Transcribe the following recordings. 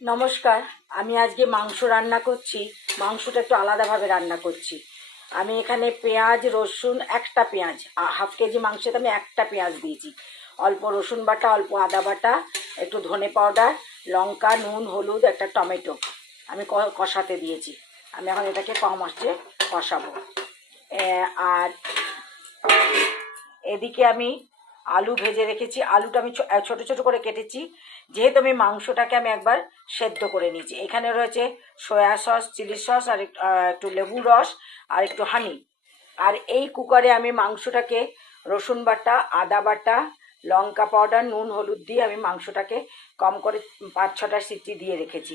নমস্কার, আমি আজকে মাংস রান্না করছি। মাংসটা একটু আলাদাভাবে রান্না করছি। আমি এখানে পেঁয়াজ, রসুন, একটা পেঁয়াজ হাফ কেজি মাংসেতে আমি একটা পেঁয়াজ দিয়েছি। অল্প রসুন বাটা, অল্প আদা বাটা, একটু ধনে পাউডার, লঙ্কা, নুন, হলুদ, একটা টমেটো আমি কষাতে দিয়েছি। আমি এখন এটাকে কম আসছে কষাবো। আর এদিকে আমি আলু ভেজে রেখেছি। আলুটা আমি ছোট ছোট করে কেটেছি। যেহেতু আমি মাংসটাকে আমি একবার সেদ্ধ করে নিয়েছি। এখানে রয়েছে সয়া সস, চিলি সস, আর একটু লেবু রস, আর একটু হানি। আর এই কুকারে আমি মাংসটাকে রসুন বাটা, আদা বাটা, লঙ্কা পাউডার, নুন, হলুদ দিয়ে আমি মাংসটাকে কম করে পাঁচ ছটা সিটি দিয়ে রেখেছি।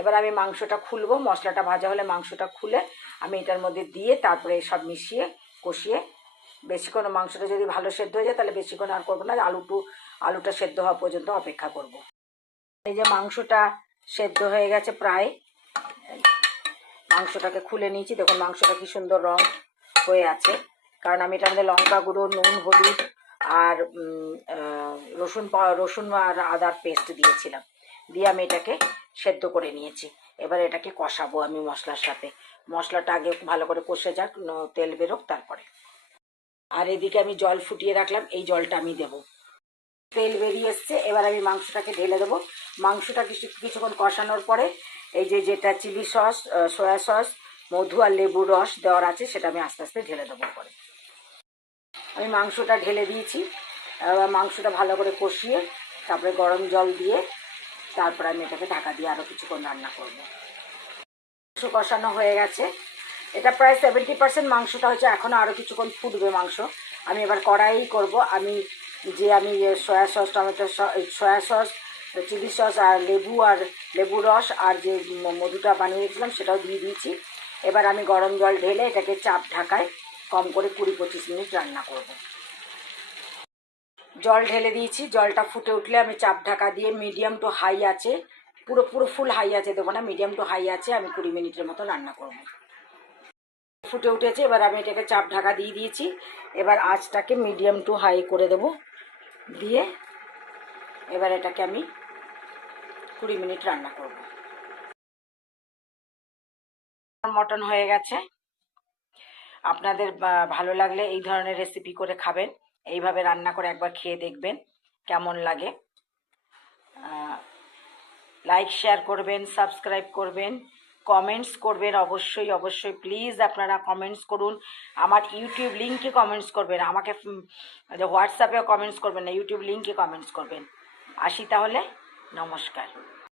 এবার আমি মাংসটা খুলবো। মশলাটা ভাজা হলে মাংসটা খুলে আমি এটার মধ্যে দিয়ে তারপরে সব মিশিয়ে, কষিয়ে বেশিক্ষণ মাংসটা যদি ভালো সেদ্ধ হয়ে যায়, তাহলে বেশিক্ষণ আর করব না। আলুটু আলুটা সেদ্ধ হওয়া পর্যন্ত অপেক্ষা করব। এই যে মাংসটা সেদ্ধ হয়ে গেছে প্রায়। মাংসটাকে খুলে নিয়েছি। দেখুন মাংসটা কি সুন্দর রং হয়ে আছে। কারণ আমি এটা মধ্যে লঙ্কা গুঁড়ো, নুন, হলুদ আর রসুন রসুন আর আদার পেস্ট দিয়েছিলাম। দিয়ে আমি এটাকে সেদ্ধ করে নিয়েছি। এবার এটাকে কষাবো আমি মশলার সাথে। মশলাটা আগে ভালো করে কষে যাক তেল বেরোক, তারপরে। আর এদিকে আমি জল ফুটিয়ে রাখলাম, এই জলটা আমি দেবো। তেল বেরিয়ে এসছে, এবার আমি মাংসটাকে ঢেলে দেবো। মাংসটা কিছু, কিছুক্ষণ কষানোর পরে এই যে যেটা চিলি সস সয়া সস, মধু আর লেবুর রস দেওয়ার আছে, সেটা আমি আস্তে আস্তে ঢেলে দেবো পরে আমি মাংসটা ঢেলে দিয়েছি। মাংসটা ভালো করে কষিয়ে, তারপরে গরম জল দিয়ে, তারপরে আমি এটাকে ঢাকা দিয়ে আরও কিছুক্ষণ রান্না করব। মাংস কষানো হয়ে গেছে। এটা প্রায় সেভেন্টি পার্সেন্ট মাংসটা হচ্ছে এখনও আরও কিছুক্ষণ ফুটবে মাংস। আমি এবার কড়াই করব। আমি যে আমি soya sauce tomato soya sauce chilli sauce আর লেবু আর লেবু রস আর যে মধুটা বানিয়েছিলাম সেটাও দিয়ে দিয়েছি। এবার আমি গরম জল ঢেলে এটাকে চাপ ঢাকায় কম করে কুড়ি পঁচিশ মিনিট রান্না করব। জল ঢেলে দিয়েছি। জলটা ফুটে উঠলে আমি চাপ ঢাকা দিয়ে মিডিয়াম টু হাই আছে, পুরো পুরো ফুল হাই আছে দেবো না মিডিয়াম টু হাই আছে, আমি কুড়ি মিনিটের মতো রান্না করব। ফুটে উঠেছে, এবার আমি এটাকে চাপ ঢাকা দিয়ে দিয়েছি। এবার আঁচটাকে মিডিয়াম টু হাই করে দেব। দিয়ে এবার এটাকে আমি কুড়ি মিনিট রান্না করব। মটন হয়ে গেছে। আপনাদের ভালো লাগলে এই ধরনের রেসিপি করে খাবেন। এইভাবে রান্না করে একবার খেয়ে দেখবেন, কেমন লাগে। লাইক শেয়ার করবেন সাবস্ক্রাইব করবেন। কমেন্টস করবেন, অবশ্যই অবশ্যই প্লিজ আপনারা কমেন্টস করুন। আমার ইউটিউব লিঙ্কে কমেন্টস করবেন, আমাকে হোয়াটসঅ্যাপেও কমেন্টস করবেন না ইউটিউব লিঙ্কে কমেন্টস করবেন। আসি তাহলে, নমস্কার।